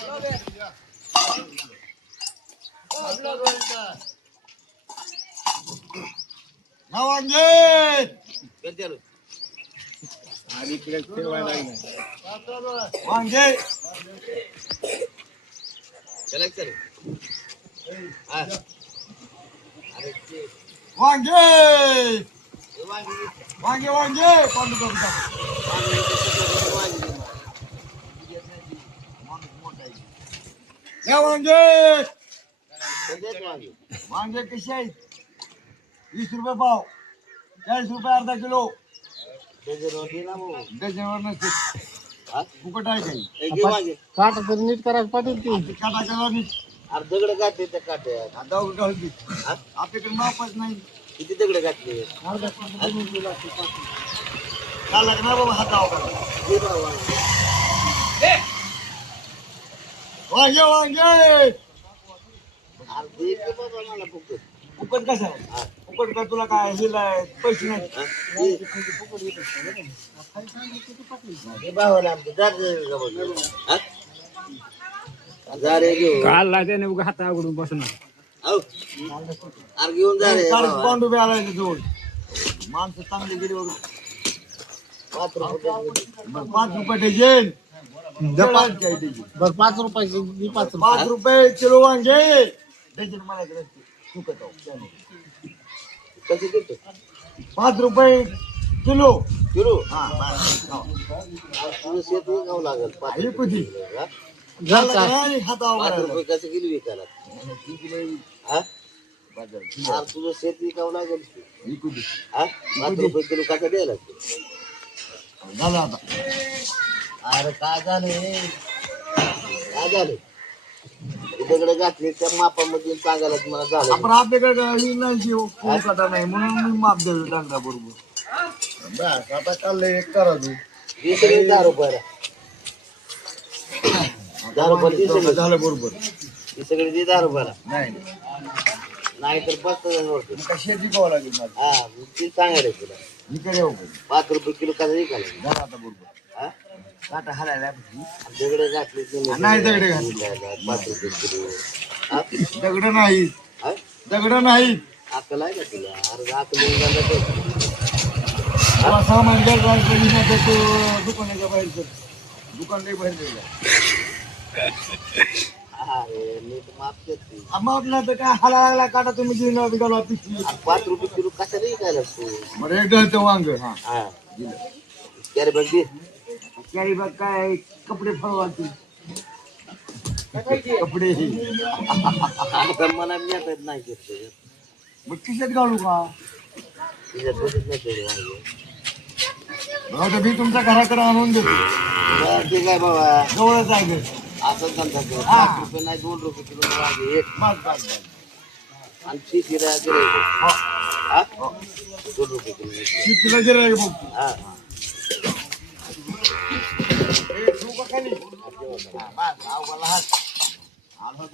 वांगे वांगे वांगे वांगे पांडू या वांगे वांगे कसे आहेत 20 रुपये पाव 40 रुपये अर्धा किलो डझनवर नसते फुकट आहे काही काटा तरी नीट करायला पाहिजे ती काटा केला नीट दगड घातले त्या काट्यात आपल्याकडे मापच नाही किती दगड घातले चालला का नाही बाबा हातावर वांगे वांगे मला फुकट फुकट कसं आहे फुकट का तुला काय हिलाय पैसे नाही काढला त्याने उगा हात अवघडून बसून घेऊन जा रे पांडू बी आलाय जवळ माणसं चांगली गेली वगैरे 5 रुपये डझन बरं 5 रुपयाची 5 रुपये किलो वांगे डझन मला फुकट कसे देतो 5 रुपये किलो किलो हा तुझं शेत विकावं लागेल हे कुठे घरचा हातावर 5 रुपये कसं किलो विकायला तुझं शेत विकावं लागेल हा 5 रुपये किलो कसं द्यायला झालं आता अरे काय झालं दगड घातले त्या मापामध्ये सांगायला मला झालं आपण आपल्याकडे काटा नाही म्हणून मी माप देतो डांगरा बरोबर बस आता चाललंय एक करा तू 10 रुपयाला 10 रुपये झालं बरोबर हे सगळे 10 रुपयाला नाही नाही तर 5 कशी विकावं लागेल मला हा ते सांगायला तुला विकायला येऊ 5 रुपये किलो कसं विकायला झालं आता बरोबर हा काटा हलायला दगड घातले नाही दगड घातले 5 रुपये किलो दगड नाही हा दगड नाही अक्कल आहे का तुला अरे अक्कल येऊन झालं तर सामान घ्यायला दुकानाच्या बाहेरचं दुकान नाही बाहेर गेलं अरे नीट माप करते मग नाही तर काय हाला लागला काटा तुम्ही दिला बिघाला पिशवी 5 रुपये किलो कशाला विकायला तू बरं एक घालतं वांग हा हा कॅरी बॅग दे कॅरी बॅग काय कपडे फळवायचे कपडे आता मला येतात नाही घेत मग खिशात घालू का तिच्यात बसत नाही तेवढे वांगे तर मी तुमच्या घराकडे आणून देतो ठीक आहे बाबा जवळच आहे घर असं धंदा कर 5 रुपये नाही 2 रुपये किलो वांगे एक बस बस आणि शिरा गिरायचं हा 2 रुपये किलो तिला गिराय बघ हा खाली बस अवघाला हात आला